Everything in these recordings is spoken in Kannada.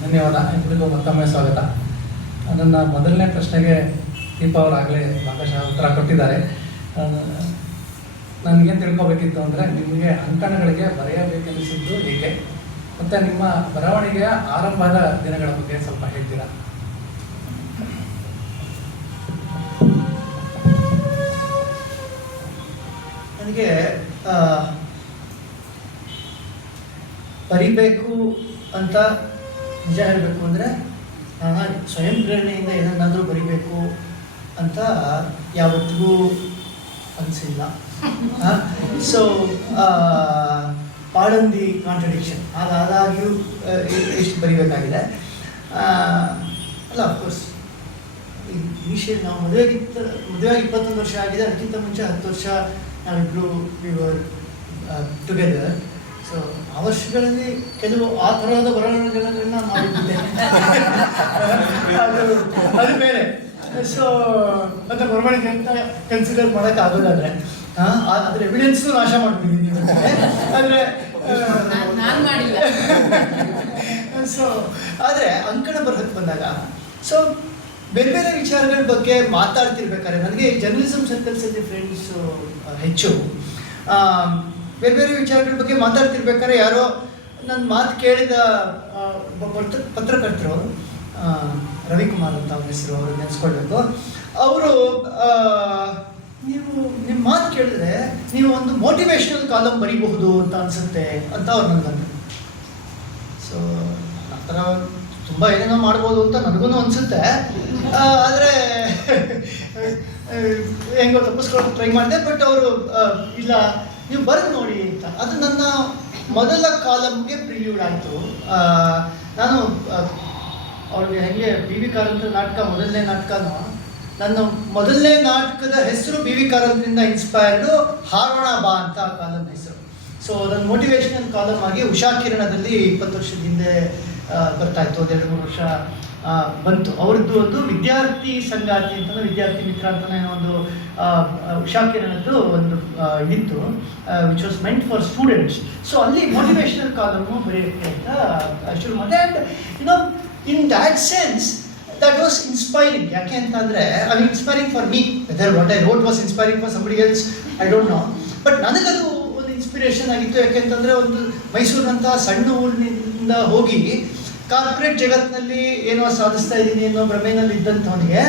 ಧನ್ಯವಾದ. ಎಲ್ರಿಗೂ ಮತ್ತೊಮ್ಮೆ ಸ್ವಾಗತ. ನನ್ನ ಮೊದಲನೇ ಪ್ರಶ್ನೆಗೆ ದೀಪಾ ಅವರಾಗಲೇ ಭಾಗಶಃ ಉತ್ತರ ಕೊಟ್ಟಿದ್ದಾರೆ. ನನಗೇನು ತಿಳ್ಕೊಬೇಕಿತ್ತು ಅಂದರೆ, ನಿಮಗೆ ಅಂಕಣಗಳಿಗೆ ಬರೆಯಬೇಕೆನಿಸಿದ್ದು ಹೇಗೆ, ಮತ್ತು ನಿಮ್ಮ ಬರವಣಿಗೆಯ ಆರಂಭದ ದಿನಗಳ ಬಗ್ಗೆ ಸ್ವಲ್ಪ ಹೇಳ್ತೀರಾ? ನನಗೆ ಬರಿಬೇಕು ಅಂತ ನಿಜ ಹೇಳಬೇಕು ಅಂದರೆ, ನಾನು ಸ್ವಯಂ ಪ್ರೇರಣೆಯಿಂದ ಏನನ್ನಾದರೂ ಬರಿಬೇಕು ಅಂತ ಯಾವತ್ತಿಗೂ ಅನಿಸಿಲ್ಲ. ಸೊ ಪಾರ್ಡನ್ ದಿ ಕಾಂಟ್ರಡಿಕ್ಷನ್, ಅದಾದಾಗ್ಯೂ ಎಷ್ಟು ಬರಿಬೇಕಾಗಿದೆ ಅಲ್ಲ. ಅಫ್ಕೋರ್ಸ್ ಇನಿಷಿಯಲ್ ನಾವು ಮದುವೆಗೆ 21 ವರ್ಷ ಆಗಿದೆ. ಅದಕ್ಕಿಂತ ಮುಂಚೆ 10 ವರ್ಷ ನಾವಿಬ್ಬರು ವಿ ವರ್ ಟುಗೆದರ್. ಸೊ ಆ ವರ್ಷಗಳಲ್ಲಿ ಕೆಲವು ಆ ಥರದ ಬರವಣಿಗೆಗಳನ್ನು ಮಾಡಿದ್ದೇನೆ. ಅದು ಬೇರೆ. ಸೊ ಮತ್ತು ಬರವಣಿಗೆ ಅಂತ ಕನ್ಸಿಡರ್ ಮಾಡೋಕ್ಕಾಗೋದಾದ್ರೆ ಅದ್ರ ಎವಿಡೆನ್ಸ್ನು ನಾಶ ಮಾಡ್ಬಿಟ್ಟಿದ್ದೀನಿ. ಆದರೆ ಸೊ ಆದರೆ ಅಂಕಣ ಬರೋಕ್ಕೆ ಬಂದಾಗ, ಸೊ ಬೇರೆ ಬೇರೆ ವಿಚಾರಗಳ ಬಗ್ಗೆ ಮಾತಾಡ್ತಿರ್ಬೇಕಾದ್ರೆ ನನಗೆ ಜರ್ನಲಿಸಮ್ ಸರ್ಕಲ್ಸಲ್ಲಿ ಫ್ರೆಂಡ್ಸು ಹೆಚ್ಚು. ಬೇರೆ ಬೇರೆ ವಿಚಾರಗಳ ಬಗ್ಗೆ ಮಾತಾಡ್ತಿರ್ಬೇಕಾದ್ರೆ ಯಾರೋ ನನ್ನ ಮಾತು ಕೇಳಿದ ಪತ್ರಕರ್ತರು, ರವಿಕುಮಾರ್ ಅಂತ ಅವ್ರ ಹೆಸರು, ಅವರು ನೆನೆಸ್ಕೊಳ್ಬೇಕು. ಅವರು ನೀವು ನಿಮ್ಮ ಮಾತು ಕೇಳಿದ್ರೆ ನೀವು ಒಂದು ಮೋಟಿವೇಶ್ನಲ್ ಕಾಲಮ್ ಬರೀಬಹುದು ಅಂತ ಅನಿಸುತ್ತೆ ಅಂತ ಅವ್ರು ನನಗಂದ್ರು. ಸೊ ಆ ಥರ ತುಂಬ ಏನೇನೋ ಮಾಡ್ಬೋದು ಅಂತ ನನಗೂ ಅನಿಸುತ್ತೆ. ಆದರೆ ಹೆಂಗೋ ತಪ್ಪಿಸ್ಕೊಳ್ಳೋಕೆ ಟ್ರೈ ಮಾಡಿದೆ. ಬಟ್ ಅವರು ಇಲ್ಲ, ನೀವು ಬರೆದು ನೋಡಿ ಅಂತ. ಅದು ನನ್ನ ಮೊದಲ ಕಾಲಮ್ಗೆ ಪ್ರಿಲ್ಯೂಡ್ ಆಯಿತು. ನಾನು ಅವ್ರಿಗೆ ಹೆಂಗೆ ಬಿ.ವಿ. ಕಾರಂತರ ನಾಟಕ, ಮೊದಲನೇ ನಾಟಕನೂ, ನನ್ನ ಮೊದಲನೇ ನಾಟಕದ ಹೆಸರು ಬಿ.ವಿ. ಕಾರಂತರಿಂದ ಇನ್ಸ್ಪೈರ್ಡು, ಹಾರೋಣ ಬಾ ಅಂತ ಕಾಲಮ್ ಹೆಸರು. ಸೊ ನನ್ನ ಮೋಟಿವೇಶನಲ್ ಕಾಲಮ್ ಆಗಿ ಉಷಾ ಕಿರಣದಲ್ಲಿ 20 ವರ್ಷದ ಹಿಂದೆ ಬರ್ತಾಯಿತ್ತು. 1-2-3 ವರ್ಷ ಬಂತು. ಅವ್ರದ್ದು ಒಂದು ವಿದ್ಯಾರ್ಥಿ ಸಂಗಾತಿ ಅಂತಲೂ, ವಿದ್ಯಾರ್ಥಿ ಮಿತ್ರ ಅಂತಲೇ ಒಂದು ಉಷಾ ಕಿರಣದ್ದು ಒಂದು ಇದಿತ್ತು, which was meant for students. So ಅಲ್ಲಿ ಮೋಟಿವೇಶನಲ್ ಕಾಲಮು ಬರೆಯೋಕ್ಕೆ ಅಂತ ಶುರು ಮಾಡಿದೆ. And you know in that sense that was inspiring. ಯಾಕೆ ಅಂತಂದರೆ inspiring for me. Whether what I wrote was inspiring for somebody else, I don't know. But ನನಗದು ಒಂದು ಇನ್ಸ್ಪಿರೇಷನ್ ಆಗಿತ್ತು. ಯಾಕೆಂತಂದರೆ ಒಂದು ಮೈಸೂರಿನಂಥ ಸಣ್ಣ ಊರಿನಿಂದ ಹೋಗಿ ಕಾರ್ಪೊರೇಟ್ ಜಗತ್ತಿನಲ್ಲಿ ಏನೋ ಸಾಧಿಸ್ತಾ ಇದ್ದೀನಿ ಅನ್ನೋ ಭ್ರಮೆಯಲ್ಲಿ ಇದ್ದಂಥವನಿಗೆ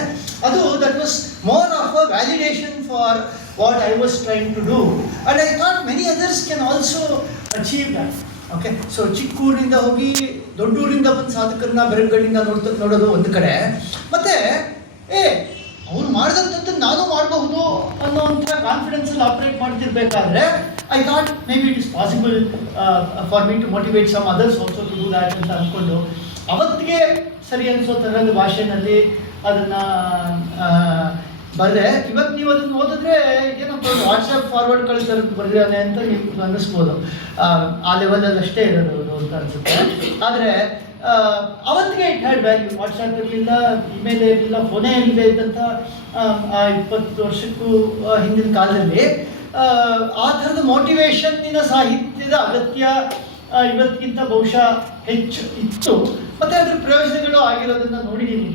ಅದು that was more of a validation for what I was trying to do. And I thought many others can also achieve that. Okay. So ಚಿಕ್ಕ ಊರಿಂದ ಹೋಗಿ ದೊಡ್ಡ ಊರಿಂದ ಬಂದು ಸಾಧಕರನ್ನ ಬೆರಳುಗಳಿಂದ ನೋಡೋದು ಒಂದು ಕಡೆ, ಮತ್ತು ಅವ್ರು ಮಾಡಿದಂಥದ್ದು ನಾನು ಮಾಡಬಹುದು ಅನ್ನೋವಂಥ ಕಾನ್ಫಿಡೆನ್ಸಲ್ಲಿ ಆಪ್ರೇಟ್ ಮಾಡ್ತಿರ್ಬೇಕಾದ್ರೆ I thought maybe it is possible for me to motivate some others also to do that ಅಂತ ಅಂದ್ಕೊಂಡು ಅವತ್ತಿಗೆ ಸರಿ ಅನಿಸೋ ಥರದ ಭಾಷೆಯಲ್ಲಿ ಅದನ್ನು ಬರೆದೆ. ಇವತ್ತು ನೀವು ಅದನ್ನು ಓದಿದ್ರೆ ಏನಪ್ಪ ವಾಟ್ಸಪ್ ಫಾರ್ವರ್ಡ್ ಕಳಿಸೋದಕ್ಕೆ ಬರೆದಿದ್ದಾನೆ ಅಂತ ನೀವು ಅನ್ನಿಸ್ಬೋದು. ಆ ಲೆವೆಲಲ್ಲಿ ಅಷ್ಟೇ ಇರೋದು ಅಂತ ಅನಿಸುತ್ತೆ. ಆದರೆ ಅವತ್ತಿಗೆ ಇಟ್ ಹ್ಯಾಡ್ ವ್ಯಾಲ್ಯೂ. ವಾಟ್ಸಪ್ ಇರಲಿಲ್ಲ, ಇಮೇಲ್ ಇರಲಿಲ್ಲ, ಫೋನೇ ಇಲ್ಲದೆ ಇದ್ದಂಥ 20 ವರ್ಷಕ್ಕೂ ಹಿಂದಿನ ಕಾಲದಲ್ಲಿ ಆ ಥರದ ಮೋಟಿವೇಶನ್ನಿನ ಸಾಹಿತ್ಯದ ಅಗತ್ಯ ಇವತ್ತಿಗಿಂತ ಬಹುಶಃ ಹೆಚ್ಚು ಇತ್ತು. ಮತ್ತು ಅದರ ಪ್ರಯೋಜನಗಳು ಆಗಿರೋದನ್ನು ನೋಡಿದ್ದೀನಿ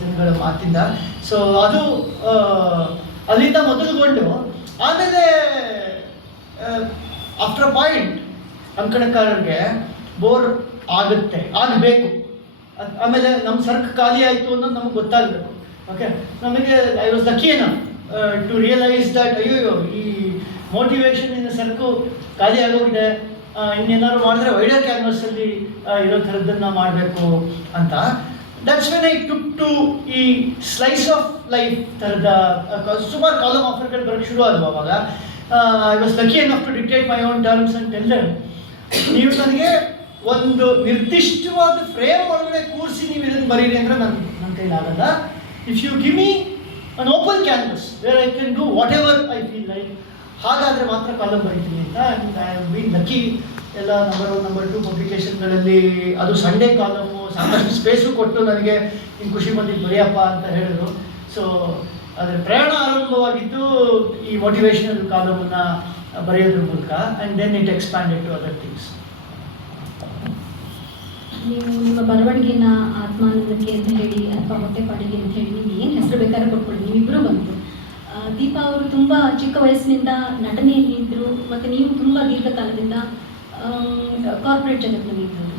ಜನಗಳ ಮಾತಿಂದ. ಸೊ ಅದು ಅಲ್ಲಿಂದ ಮೊದಲುಗೊಂಡು ಆಮೇಲೆ ಆಫ್ಟರ್ ಅ ಪಾಯಿಂಟ್ ಅಂಕಣಕಾರರಿಗೆ ಬೋರ್ ಆಗಬೇಕು. ಆಮೇಲೆ ನಮ್ಮ ಸರಕು ಖಾಲಿ ಆಯಿತು ಅನ್ನೋದು ನಮಗೆ ಗೊತ್ತಾಗಬೇಕು. ಓಕೆ. ನಮಗೆ ಐ ವಾಸ್ ಲಕ್ಕಿ ಏನೋ ಟು ರಿಯಲೈಸ್ ದಟ್ ಅಯ್ಯೋ ಈ ಮೋಟಿವೇಶನ್ನಿನ ಸರಕು ಖಾಲಿ ಆಗೋಗಿದೆ, ಇನ್ನೇನಾದ್ರು ಮಾಡಿದ್ರೆ ವೈಡರ್ ಕ್ಯಾನ್ವಸಲ್ಲಿ ಇರೋ ಥರದ್ದನ್ನು ಮಾಡಬೇಕು ಅಂತ. That's when I took to ಈ ಸ್ಲೈಸ್ ಆಫ್ ಲೈಫ್ ಥರದ ಸುಮಾರು ಕಾಲಮ್ ಆಫರ್ಗಳು ಬರೋಕ್ಕೆ ಶುರು ಆದವು. ಅವಾಗ I was lucky enough to dictate my own terms and tell them, ನೀವು ನನಗೆ ಒಂದು ನಿರ್ದಿಷ್ಟವಾದ ಫ್ರೇಮ್ ಒಳಗಡೆ ಕೂರಿಸಿ ನೀವು ಇದನ್ನು ಬರೀರಿ ಅಂದರೆ ನನ್ನ ಕೈಲಾಗಲ್ಲ. If you give me an open canvas where I can do whatever I feel like, ಹಾಗಾದರೆ ಮಾತ್ರ ಕಾಲಮ್ ಬರೀತೀನಿ ಅಂತ. And I have been lucky. ಎಲ್ಲ ನಂಬರ್ 1, ನಂಬರ್ 2 ಪಬ್ಲಿಕೇಶನ್ಗಳಲ್ಲಿ ಅದು ಸಂಡೇ ಕಾಲಮು ಸಾಕಷ್ಟು ಸ್ಪೇಸು ಕೊಟ್ಟು ನನಗೆ ನಿಮ್ಗೆ ಖುಷಿ ಬಂದಿದ್ದು ಬರೆಯಪ್ಪ ಅಂತ ಹೇಳಿದ್ರು. ಸೊ ಅದರ ಪ್ರಯಾಣ ಆರಂಭವಾಗಿದ್ದು ಈ ಮೋಟಿವೇಶನಲ್ ಕಾಲಮನ್ನು ಬರೆಯೋದ್ರ ಮೂಲಕ. And then it expanded to other things. ನೀವು ನಿಮ್ಮ ಬರವಣಿಗೆನ ಆತ್ಮಾನಂದಕ್ಕೆ ಅಂತ ಹೇಳಿ ಅಥವಾ ಹೊಟ್ಟೆಪಾಡಿಗೆ ಅಂತ ಹೇಳಿ ನೀವು ಏನು ಹೆಸರು ಬೇಕಾದ್ರೆ ಕೊಟ್ಕೊಳ್ಳಿ, ನೀವಿಬ್ಬರು ಬಂತು. ದೀಪಾ ಅವರು ತುಂಬ ಚಿಕ್ಕ ವಯಸ್ಸಿನಿಂದ ನಟನೆಯಲ್ಲಿ ಇದ್ದರು, ಮತ್ತು ನೀವು ತುಂಬ ದೀರ್ಘಕಾಲದಿಂದ ಕಾರ್ಪೊರೇಟ್ ಜಗತ್ತಿನಲ್ಲಿ ಇದ್ದವರು.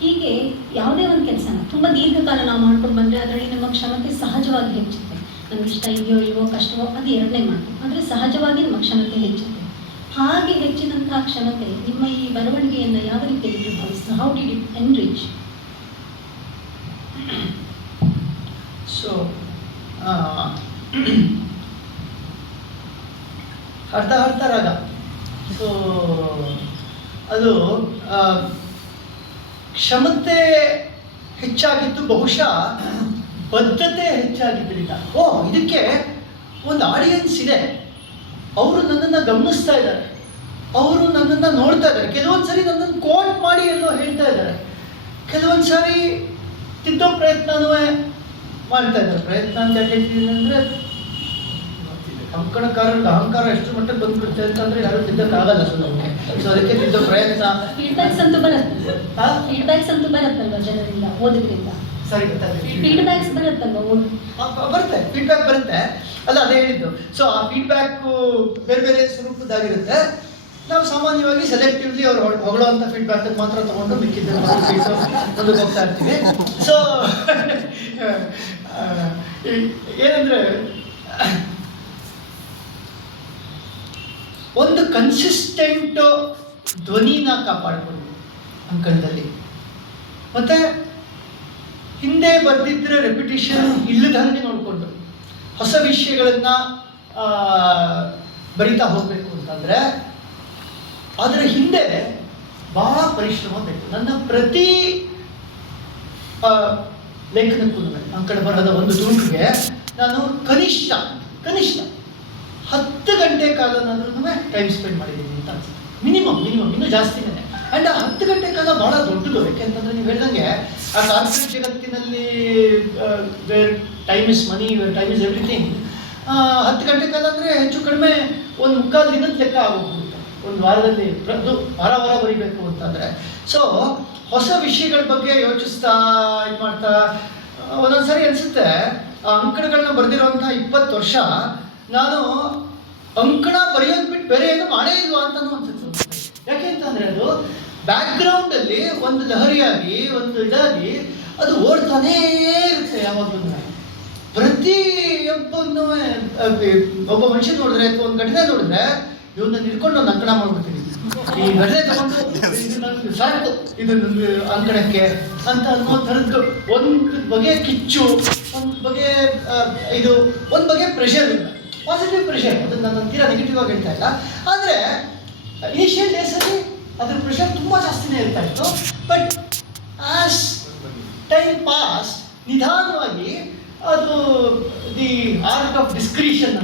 ಹೀಗೆ ಯಾವುದೇ ಒಂದು ಕೆಲಸನ ತುಂಬ ದೀರ್ಘಕಾಲ ನಾವು ಮಾಡ್ಕೊಂಡು ಬಂದರೆ ಅದರಲ್ಲಿ ನಮ್ಮ ಕ್ಷಮತೆ ಸಹಜವಾಗಿ ಹೆಚ್ಚುತ್ತೆ. ನಮ್ಗೆ ಇಷ್ಟ ಇದೆಯೋ ಇಲ್ವೋ ಕಷ್ಟವೋ ಅದು ಎರಡನೇ ಮಾತು, ಆದರೆ ಸಹಜವಾಗಿ ನಮ್ಮ ಕ್ಷಮತೆ ಹೆಚ್ಚುತ್ತೆ. ಹಾಗೆ ಹೆಚ್ಚಿದಂತಹ ಕ್ಷಮತೆ ನಿಮ್ಮ ಈ ಬರವಣಿಗೆಯನ್ನು ಯಾವ ರೀತಿಯಲ್ಲಿ ಭಾವಿಸ್ತು? How did it enrich? So ಅರ್ಧ ಅರ್ಧ ರಾಗ. ಸೊ ಅದು ಕ್ಷಮತೆ ಹೆಚ್ಚಾಗಿದ್ದು ಬಹುಶಃ ಬದ್ಧತೆ ಹೆಚ್ಚಾಗಿದ್ದರಿಂದ. ಓ, ಇದಕ್ಕೆ ಒಂದು ಆಡಿಯನ್ಸ್ ಇದೆ, ಅವರು ನನ್ನನ್ನು ಗಮನಿಸ್ತಾ ಇದ್ದಾರೆ, ಅವರು ನನ್ನನ್ನು ನೋಡ್ತಾ ಇದ್ದಾರೆ. ಕೆಲವೊಂದು ಸರಿ ನನ್ನನ್ನು ಕೋಟ್ ಮಾಡಿ ಎಲ್ಲೋ ಹೇಳ್ತಾ ಇದ್ದಾರೆ, ಕೆಲವೊಂದು ಸಾರಿ ತಿದ್ದೋ ಪ್ರಯತ್ನನೂ ಮಾಡ್ತಾ ಇದ್ದಾರೆ. ಪ್ರಯತ್ನ ಅಂತ ಹೇಳ್ತೀನಿ ಅಂದರೆ ಅಂಕಣಕಾರರಿಗೆ ಅಹಂಕಾರ ಎಷ್ಟು ಮಟ್ಟಕ್ಕೆ ಬಂದ್ಬಿಡುತ್ತೆ ಅಂತಂದರೆ ಯಾರು ತಿದ್ದಕ್ಕಾಗಲ್ಲ ಸುಲಭಕ್ಕೆ. ಸೊ ಅದಕ್ಕೆ ತಿದ್ದೋ ಪ್ರಯತ್ನ. ಫೀಡ್ಬ್ಯಾಕ್ಸ್ ಅಂತೂ ಬರುತ್ತೆ, ಫೀಡ್ಬ್ಯಾಕ್ಸ್ ಅಂತೂ ಬರುತ್ತಲ್ವ ಜನರಿಂದ, ಓದಿದ್ರಿಂದ. ಸರಿ, ಗೊತ್ತಾಗ್ತದೆ. ಫೀಡ್ಬ್ಯಾಕ್ಸ್ ಬರುತ್ತಲ್ವ, ಬರುತ್ತೆ, ಫೀಡ್ಬ್ಯಾಕ್ ಬರುತ್ತೆ. ಅಲ್ಲ, ಅದೇ ಹೇಳಿದ್ದು. ಸೊ ಆ ಫೀಡ್ಬ್ಯಾಕು ಬೇರೆ ಬೇರೆ ಸ್ವರೂಪದ್ದಾಗಿರುತ್ತೆ. ನಾವು ಸಾಮಾನ್ಯವಾಗಿ ಸೆಲೆಕ್ಟಿವ್ಲಿ ಅವ್ರು ಹೊಗಳೋವಂಥ ಫೀಡ್ಬ್ಯಾಕ್ ಮಾತ್ರ ತೊಗೊಂಡು ಮಿಕ್ಕಿದ್ದನ್ನು ಮುಂದಕ್ಕೆ ಹೋಗ್ತಾ ಇರ್ತೀವಿ. ಸೊ ಏನಂದರೆ ಒಂದು ಕನ್ಸಿಸ್ಟೆಂಟ್ ಧ್ವನಿನ ಕಾಪಾಡಿಕೊಂಡು ಅಂಕಣದಲ್ಲಿ, ಮತ್ತು ಹಿಂದೆ ಬರೆದಿದ್ದರೆ ರೆಪಿಟೇಷನ್ ಇಲ್ಲದಂಗೆ ನೋಡಿಕೊಂಡು ಹೊಸ ವಿಷಯಗಳನ್ನು ಬರಿತಾ ಹೋಗಬೇಕು ಅಂತಂದರೆ ಅದರ ಹಿಂದೆ ಬಹಳ ಪರಿಶ್ರಮ ಬೇಕು. ನನ್ನ ಪ್ರತಿ ಲೇಖನಕ್ಕೂ ಅಂಕಣ ಬರಹದ ಒಂದು ತುಣುಕಿಗೆ ನಾನು ಕನಿಷ್ಠ 10 ಗಂಟೆ ಕಾಲನಾದ್ರೂ ಟೈಮ್ ಸ್ಪೆಂಡ್ ಮಾಡಿದ್ದೀನಿ ಅಂತ ಅನ್ಸುತ್ತೆ. ಮಿನಿಮಮ್ ಇನ್ನೂ ಜಾಸ್ತಿನೇ. ಆ್ಯಂಡ್ ಆ 10 ಗಂಟೆ ಕಾಲ ಭಾಳ ದೊಡ್ಡದು. ಯಾಕೆಂತಂದರೆ ನೀವು ಹೇಳ್ದಂಗೆ ಆ ಕಾರ್ಪೊರೇಟ್ ಜಗತ್ತಿನಲ್ಲಿ where time is money, where time is everything. 10 ಗಂಟೆ ಕಾಲ ಅಂದರೆ ಹೆಚ್ಚು ಕಡಿಮೆ ಒಂದು 3/4 ದಿನದ ಲೆಕ್ಕ ಆಗೋಗ್ಬಿಡುತ್ತೆ. ಒಂದು ವಾರದಲ್ಲಿ ವಾರ ಬರೀಬೇಕು ಅಂತಂದರೆ. ಸೊ ಹೊಸ ವಿಷಯಗಳ ಬಗ್ಗೆ ಯೋಚಿಸ್ತಾ ಇದು ಮಾಡ್ತಾ ಒಂದೊಂದು ಸಾರಿ ಅನಿಸುತ್ತೆ, ಆ ಅಂಕಣಗಳನ್ನ ಬರೆದಿರೋಂಥ 20 ವರ್ಷ ನಾನು ಅಂಕಣ ಬರೆಯೋದು ಬಿಟ್ಟು ಬೇರೆ ಏನು ಮಾಡೇ ಇಲ್ವಾ ಅಂತಲೂ ಅನ್ಸುತ್ತೆ. ಯಾಕೆ ಅಂತಂದರೆ ಅದು ಬ್ಯಾಕ್ಗ್ರೌಂಡಲ್ಲಿ ಒಂದು ಲಹರಿಯಾಗಿ ಒಂದು ಇದಾಗಿ ಅದು ಓಡ್ತಾನೇ ಇರುತ್ತೆ ಯಾವಾಗಲೂ. ಪ್ರತಿಯೊಬ್ಬನೂ ಒಬ್ಬ ಮನುಷ್ಯ ನೋಡಿದ್ರೆ ಅಥವಾ ಒಂದು ಘಟನೆ ನೋಡಿದ್ರೆ ಇವನ್ನ ನಿಲ್ಕೊಂಡು ಒಂದು ಅಂಕಣ ಮಾಡ್ಬಿಡ್ತೀನಿ. ಈ ಘಟನೆ ತಗೊಂಡು ಇದು ನನಗೆ ಸಾಕು, ಇದು ನನಗೆ ಅಂಕಣಕ್ಕೆ ಅಂತ ಅನ್ನೋ ಥರದ್ದು ಒಂದು ಬಗೆ ಕಿಚ್ಚು, ಒಂದು ಬಗೆ ಇದು, ಒಂದು ಬಗೆ ಪ್ರೆಷರ್ ಇಲ್ಲ, ಪಾಸಿಟಿವ್ ಪ್ರೆಷರ್. ಅದನ್ನು ನಾನು ತೀರಾ ನೆಗೆಟಿವ್ ಆಗಿ ಹೇಳ್ತಾ ಇಲ್ಲ. ಆದರೆ ಇನಿಷಿಯಲ್ ಡೇಸಲ್ಲಿ ಅದ್ರ ಪ್ರೆಷರ್ ತುಂಬ ಜಾಸ್ತಿನೇ ಇರ್ತಾ ಇತ್ತು. ಬಟ್ ಆಸ್ ಟೈಮ್ ಪಾಸ್ ನಿಧಾನವಾಗಿ ಅದು ದಿ ಆರ್ಟ್ ಆಫ್ ಡಿಸ್ಕ್ರಿಷನ್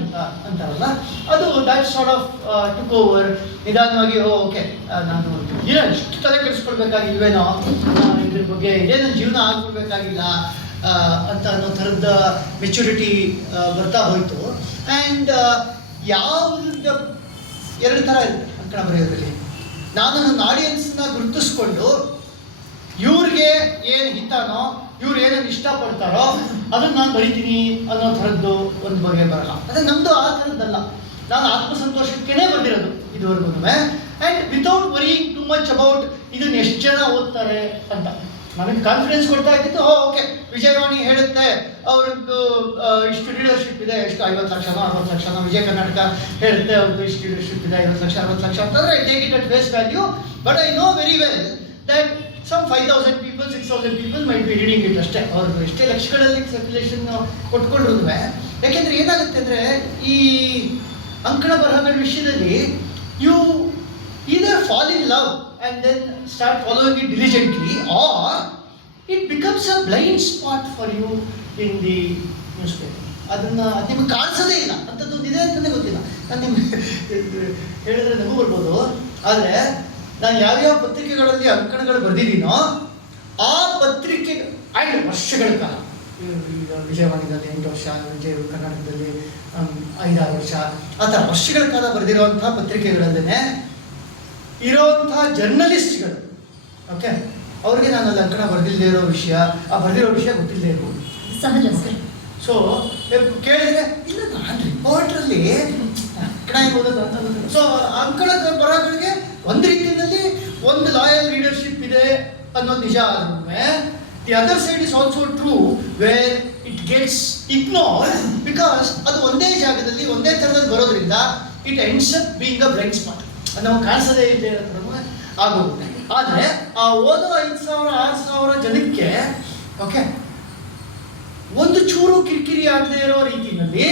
ಅಂತಾರಲ್ಲ, ಅದು that sort of took over. ನಿಧಾನವಾಗಿ ಓಕೆ, ನಾನು ಏನೋ ಇಷ್ಟು ತಲೆ ಕೆಡಿಸ್ಕೊಳ್ಬೇಕಾಗಿಲ್ವೇನೋ, ಇದ್ರ ಬಗ್ಗೆ ಇದೇ ನನ್ನ ಜೀವನ ಆಗ್ಬಿಡ್ಬೇಕಾಗಿಲ್ಲ ಅಂತ ಅನ್ನೋ ಥರದ ಮೆಚುರಿಟಿ ಬರ್ತಾ ಹೋಯಿತು. ಆ್ಯಂಡ್ ಯಾವ್ದು 2 ಥರ ಇರುತ್ತೆ ಅಂಕಣ ಬರೆಯೋದ್ರಲ್ಲಿ. ನಾನು ನನ್ನ ಆಡಿಯನ್ಸ್ನ ಗುರುತಿಸ್ಕೊಂಡು ಇವ್ರಿಗೆ ಏನು ಹಿತಾನೋ, ಇವ್ರು ಏನನ್ನು ಇಷ್ಟಪಡ್ತಾರೋ ಅದನ್ನು ನಾನು ಬರಿತೀನಿ ಅನ್ನೋ ಥರದ್ದು ಒಂದು ಬಗೆಯ ಬರಲ್ಲ. ಅದೇ ನಮ್ಮದು ಆ ಥರದ್ದಲ್ಲ. ನಾನು ಆತ್ಮಸಂತೋಷಕ್ಕೇ ಬಂದಿರೋದು ಇದುವರೆಗೂ. And without varying too much about ಇದನ್ನು ಎಷ್ಟು ಜನ ಓದ್ತಾರೆ ಅಂತ. ನನಗೆ ಕಾನ್ಫಿಡೆನ್ಸ್ ಕೊಡ್ತಾ ಇದ್ದಿದ್ದು, ಓಕೆ ವಿಜಯವಾಣಿ ಹೇಳುತ್ತೆ ಅವ್ರದ್ದು ಇಷ್ಟು ಲೀಡರ್ಶಿಪ್ ಇದೆ, ಎಷ್ಟು 50 ಲಕ್ಷನೋ 60 ಲಕ್ಷನೋ. ವಿಜಯ ಕರ್ನಾಟಕ ಹೇಳುತ್ತೆ ಅವ್ರದ್ದು ಇಷ್ಟು ಲೀಡರ್ಶಿಪ್ ಇದೆ, 50 ಲಕ್ಷ 60 ಲಕ್ಷ ಅಂತಂದರೆ I take it at face value. But I know very well that some 5,000 people, 6,000 people might be reading it ಅಷ್ಟೇ. ಅವ್ರದ್ದು ಎಷ್ಟೇ ಲಕ್ಷಗಳಲ್ಲಿ ಸರ್ಕ್ಯುಲೇಷನ್ ಕೊಟ್ಕೊಂಡ್ರೂ. ಯಾಕೆಂದರೆ ಏನಾಗುತ್ತೆ ಅಂದರೆ ಈ ಅಂಕಣ ಬರಹಗಳ ವಿಷಯದಲ್ಲಿ you either fall in love and then start following it diligently, or it becomes a blind spot for you in the newspaper. ಅದನ್ನು ನಿಮಗೆ ಕಾಣಿಸೋದೇ ಇಲ್ಲ ಅಂಥದ್ದು ಇದೆ ಅಂತಲೇ ಗೊತ್ತಿಲ್ಲ. ನಾನು ನಿಮಗೆ ಹೇಳಿದ್ರೆ ನಮಗೂ ಬರ್ಬೋದು. ಆದರೆ ನಾನು ಯಾವ್ಯಾವ ಪತ್ರಿಕೆಗಳಲ್ಲಿ ಅಂಕಣಗಳು ಬರೆದಿದ್ದೀನೋ ಆ ಪತ್ರಿಕೆ ಆಯ್ತು ವರ್ಷಗಳ ಕಾಲ, ವಿಜಯವಾಣಿದಲ್ಲಿ 8 ವರ್ಷ, ವಿಜಯ ಕರ್ನಾಟಕದಲ್ಲಿ 5-6 ವರ್ಷ, ಆ ಥರ ವರ್ಷಗಳ ಕಾಲ ಬರೆದಿರುವಂಥ ಪತ್ರಿಕೆಗಳಲ್ಲೇ ಇರೋವಂಥ ಜರ್ನಲಿಸ್ಟ್ಗಳು, ಓಕೆ, ಅವ್ರಿಗೆ ನಾನು ಅಲ್ಲಿ ಅಂಕಣ ಬರೆದಿಲ್ಲದೆ ಇರೋ ವಿಷಯ, ಆ ಬರೆದಿರೋ ವಿಷಯ ಗೊತ್ತಿಲ್ಲದೆ ಇರ್ಬೋದು. ಸಹಜ ಸರ್. ಸೊ ಕೇಳಿದ್ರೆ ಇಲ್ಲ ನಾನು ರಿಪೋರ್ಟ್ರಲ್ಲಿ ಅಂಕಣ ಓದೋದು ಅಂತ. ಸೊ ಅಂಕಣದ ಬರಹಗಳಿಗೆ ಒಂದು ರೀತಿಯಲ್ಲಿ ಒಂದು ಲಾಯಲ್ ಲೀಡರ್ಶಿಪ್ ಇದೆ ಅನ್ನೋದು ನಿಜ ಆದ್ರೂ the other side is also true where it gets ignored because ಅದು ಒಂದೇ ಜಾಗದಲ್ಲಿ ಒಂದೇ ಥರದಲ್ಲಿ ಬರೋದ್ರಿಂದ it ends up being a blind spot. ನಾವು ಕಾಣಿಸೋದೇ ಇದೆ ಆಗೋಗುತ್ತೆ. ಆದರೆ ಆ ಓದೋ 5,000 6,000 ಜನಕ್ಕೆ ಓಕೆ ಒಂದು ಚೂರು ಕಿರಿಕಿರಿ ಆಗದೆ ಇರೋ ರೀತಿಯಲ್ಲಿ,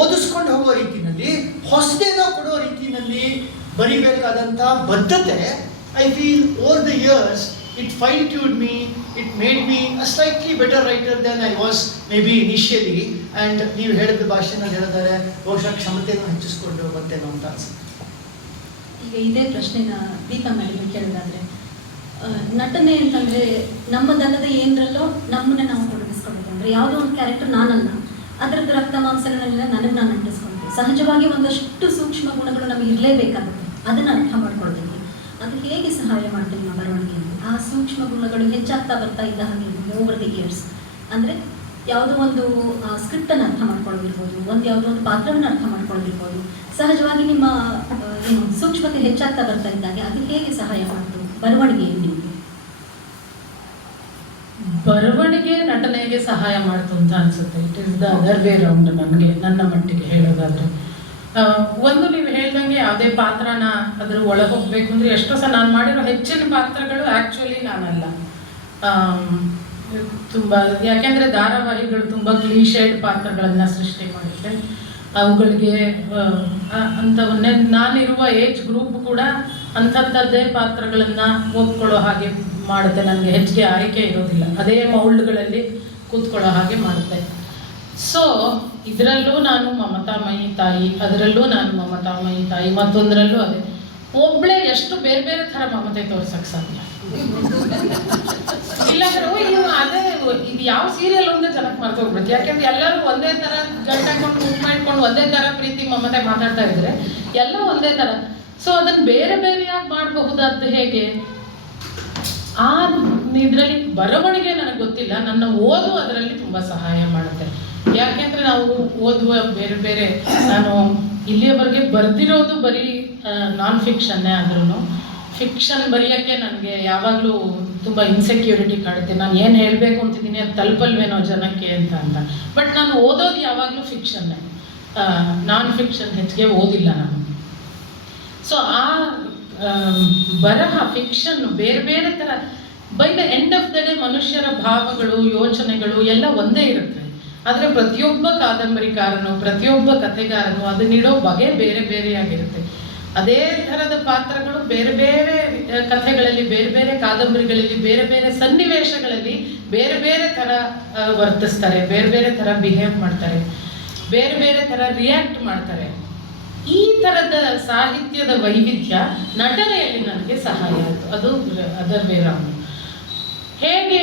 ಓದಿಸ್ಕೊಂಡು ಹೋಗೋ ರೀತಿಯಲ್ಲಿ, ಹೊಸದೇನೋ ಕೊಡೋ ರೀತಿಯಲ್ಲಿ ಬರಿಬೇಕಾದಂಥ ಬದ್ಧತೆ I feel over the years it fine ಟ್ಯೂಡ್ me, it made me a slightly better writer than I was maybe initially. And ನೀವು ಹೇಳಿದ ಭಾಷೆನಲ್ಲಿ ಹೇಳಿದರೆ ಬಹುಶಃ ಕ್ಷಮತೆಯನ್ನು ಹೆಚ್ಚಿಸ್ಕೊಂಡು ಬರ್ತೇನೋ ಅಂತ ಅನ್ಸುತ್ತೆ. ಈಗ ಇದೇ ಪ್ರಶ್ನೆನ ದೀಪಾ ಮೇಡಮ್ ಕೇಳೋದಾದ್ರೆ, ನಟನೆ ಅಂತಂದರೆ ನಮ್ಮದಲ್ಲದ ಏನರಲ್ಲೋ ನಮ್ಮನ್ನ ನಾವು ತೊಡಗಿಸ್ಕೊಳ್ಬೇಕು. ಅಂದರೆ ಯಾವುದೋ ಒಂದು ಕ್ಯಾರೆಕ್ಟರ್ ನಾನಲ್ಲ, ಅದರದ್ದು ರಕ್ತ ಮಾಂಸಗಳನ್ನೆಲ್ಲ ನನಗೆ ನಾನು ಅಂಟಿಸ್ಕೊಳ್ಬೇಕು. ಸಹಜವಾಗಿ ಒಂದಷ್ಟು ಸೂಕ್ಷ್ಮ ಗುಣಗಳು ನಮಗೆ ಇರಲೇಬೇಕಾಗುತ್ತೆ, ಅದನ್ನು ಅರ್ಥ ಮಾಡ್ಕೊಳ್ಬೇಕು. ಅದು ಹೇಗೆ ಸಹಾಯ ಮಾಡ್ತೀವಿ ನಮ್ಮ ಬರವಣಿಗೆಯಲ್ಲಿ? ಆ ಸೂಕ್ಷ್ಮ ಗುಣಗಳು ಹೆಚ್ಚಾಗ್ತಾ ಬರ್ತಾ ಇದ್ದ ಹಾಗೆ ಓವರ್ ದಿ ಇಯರ್ಸ್. ಅಂದರೆ ಯಾವುದೋ ಒಂದು ಸ್ಕ್ರಿಪ್ಟನ್ನು ಅರ್ಥ ಮಾಡ್ಕೊಳ್ಳೋದಿರ್ಬೋದು, ಯಾವುದೋ ಒಂದು ಪಾತ್ರವನ್ನು ಅರ್ಥ ಮಾಡ್ಕೊಳ್ಳೋದಿರ್ಬೋದು, ಸಹಜವಾಗಿ ನಿಮ್ಮ ಏನು ಸೂಕ್ಷ್ಮತೆ ಹೆಚ್ಚಾಗ್ತಾ ಬರ್ತಾ ಇದ್ದಾಗೆ ಅದು ಹೇಗೆ ಸಹಾಯ ಮಾಡ್ತು ಬರವಣಿಗೆಯಲ್ಲಿ ನಿಮಗೆ? ಬರವಣಿಗೆ ನಟನೆಗೆ ಸಹಾಯ ಮಾಡ್ತು ಅಂತ ಅನ್ಸುತ್ತೆ. It is the other way round. ನನಗೆ ನನ್ನ ಮಟ್ಟಿಗೆ ಹೇಳೋದಾದ್ರೆ, ಒಂದು ನೀವು ಹೇಳ್ದಂಗೆ ಯಾವುದೇ ಪಾತ್ರನ ಅದ್ರ ಒಳಗೆ ಹೋಗ್ಬೇಕು ಅಂದರೆ ಎಷ್ಟೋ ಸಹ ನಾನು ಮಾಡಿರೋ ಹೆಚ್ಚಿನ ಪಾತ್ರಗಳು ಆ್ಯಕ್ಚುಲಿ ನಾನಲ್ಲ. ತುಂಬ ಯಾಕೆಂದರೆ ಧಾರಾವಾಹಿಗಳು ತುಂಬ ಕ್ಲೀಶೇಡ್ ಪಾತ್ರಗಳನ್ನು ಸೃಷ್ಟಿ ಮಾಡುತ್ತೆ. ಅವುಗಳಿಗೆ ಅಂಥವನ್ನೇ ನಾನಿರುವ ಏಜ್ ಗ್ರೂಪ್ ಕೂಡ ಅಂಥದ್ದೇ ಪಾತ್ರಗಳನ್ನು ಒಪ್ಕೊಳ್ಳೋ ಹಾಗೆ ಮಾಡುತ್ತೆ. ನನಗೆ ಹೆಚ್ಚಿಗೆ ಆಯ್ಕೆ ಇರೋದಿಲ್ಲ, ಅದೇ ಮೌಲ್ಡ್ಗಳಲ್ಲಿ ಕೂತ್ಕೊಳ್ಳೋ ಹಾಗೆ ಮಾಡುತ್ತೆ. ಸೊ ಇದರಲ್ಲೂ ನಾನು ಮಮತಾಮಯಿ ತಾಯಿ, ಅದರಲ್ಲೂ ನಾನು ಮಮತಾಮಯಿ ತಾಯಿ, ಮತ್ತೊಂದರಲ್ಲೂ ಅದೇ. ಒಬ್ಬಳೇ ಎಷ್ಟು ಬೇರೆ ಬೇರೆ ಥರ ಮಮತೆ ತೋರ್ಸಕ್ಕೆ ಸಾಧ್ಯ? ಇಲ್ಲಾಂದ್ರೆ ಅದೇ ಇದು ಯಾವ ಸೀರಿಯಲ್ ಒಂದೇ ಜನಕ್ಕೆ ಮರ್ತು ಹೋಗ್ಬಿಡುತ್ತೆ. ಯಾಕೆಂದ್ರೆ ಎಲ್ಲರೂ ಒಂದೇ ಥರ ಗಂಟಾಕೊಂಡು ಮುಖ ಮಾಡ್ಕೊಂಡು ಒಂದೇ ಥರ ಪ್ರೀತಿ ಮಮತೆ ಮಾತಾಡ್ತಾ ಇದ್ರೆ ಎಲ್ಲ ಒಂದೇ ಥರ. ಸೊ ಅದನ್ನು ಬೇರೆ ಬೇರೆಯಾಗಿ ಮಾಡಬಹುದಾದ್ದು ಹೇಗೆ? ಆ ಇದರಲ್ಲಿ ಬರವಣಿಗೆ ನನಗೆ ಗೊತ್ತಿಲ್ಲ, ನನ್ನ ಓದು ಅದರಲ್ಲಿ ತುಂಬ ಸಹಾಯ ಮಾಡುತ್ತೆ. ಯಾಕೆಂದರೆ ನಾವು ಓದುವ ಬೇರೆ ಬೇರೆ, ನಾನು ಇಲ್ಲಿಯವರೆಗೆ ಬರೆದಿರೋದು ಬರೀ ನಾನ್ ಫಿಕ್ಷನ್ನೇ. ಆದ್ರೂ ಫಿಕ್ಷನ್ ಬರೆಯೋಕ್ಕೆ ನನಗೆ ಯಾವಾಗಲೂ ತುಂಬ ಇನ್ಸೆಕ್ಯೂರಿಟಿ ಕಾಡುತ್ತೆ. ನಾನು ಏನು ಹೇಳಬೇಕು ಅಂತಿದ್ದೀನಿ ಅದು ತಲುಪಲ್ವೇನೋ ಜನಕ್ಕೆ ಅಂತ. ಬಟ್ ನಾನು ಓದೋದು ಯಾವಾಗಲೂ ಫಿಕ್ಷನ್ನೇ, ನಾನ್ ಫಿಕ್ಷನ್ ಹೆಚ್ಚಿಗೆ ಓದಿಲ್ಲ ನಾನು. ಸೊ ಆ ಬರಹ ಫಿಕ್ಷನ್ ಬೇರೆ ಬೇರೆ ಥರ, by the end of the day ಮನುಷ್ಯರ ಭಾವಗಳು ಯೋಚನೆಗಳು ಎಲ್ಲ ಒಂದೇ ಇರುತ್ತೆ. ಆದರೆ ಪ್ರತಿಯೊಬ್ಬ ಕಾದಂಬರಿಕಾರನು ಪ್ರತಿಯೊಬ್ಬ ಕಥೆಗಾರನು ಅದನ್ನಿಡೋ ಬಗೆ ಬೇರೆ ಬೇರೆಯಾಗಿರುತ್ತೆ. ಅದೇ ಥರದ ಪಾತ್ರಗಳು ಬೇರೆ ಬೇರೆ ಕಥೆಗಳಲ್ಲಿ, ಬೇರೆ ಬೇರೆ ಕಾದಂಬರಿಗಳಲ್ಲಿ, ಬೇರೆ ಬೇರೆ ಸನ್ನಿವೇಶಗಳಲ್ಲಿ ಬೇರೆ ಬೇರೆ ಥರ ವರ್ತಿಸ್ತಾರೆ, ಬೇರೆ ಬೇರೆ ಥರ ಬಿಹೇವ್ ಮಾಡ್ತಾರೆ, ಬೇರೆ ಬೇರೆ ಥರ ರಿಯಾಕ್ಟ್ ಮಾಡ್ತಾರೆ. ಈ ಥರದ ಸಾಹಿತ್ಯದ ವೈವಿಧ್ಯ ನಟನೆಯಲ್ಲಿ ನನಗೆ ಸಹಾಯ ಆಯಿತು. ಅದು ಅದರ್ ವೇ ರೌಂಡ್. ಹೇಗೆ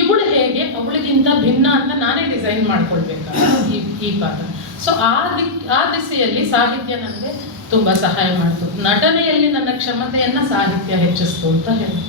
ಇವಳು ಹೇಗೆ ಅವಳಿಗಿಂತ ಭಿನ್ನ ಅಂತ ನಾನೇ ಡಿಸೈನ್ ಮಾಡ್ಕೊಳ್ಬೇಕಾದ್ರೆ ಈ ಪಾತ್ರ. ಸೊ ಆ ದಿಸೆಯಲ್ಲಿ ಸಾಹಿತ್ಯ ನನಗೆ ತುಂಬ ಸಹಾಯ ಮಾಡ್ತು. ನಟನೆಯಲ್ಲಿ ನನ್ನ ಕ್ಷಮತೆಯನ್ನು ಸಾಹಿತ್ಯ ಹೆಚ್ಚಿಸ್ತು ಅಂತ ಹೇಳಿ.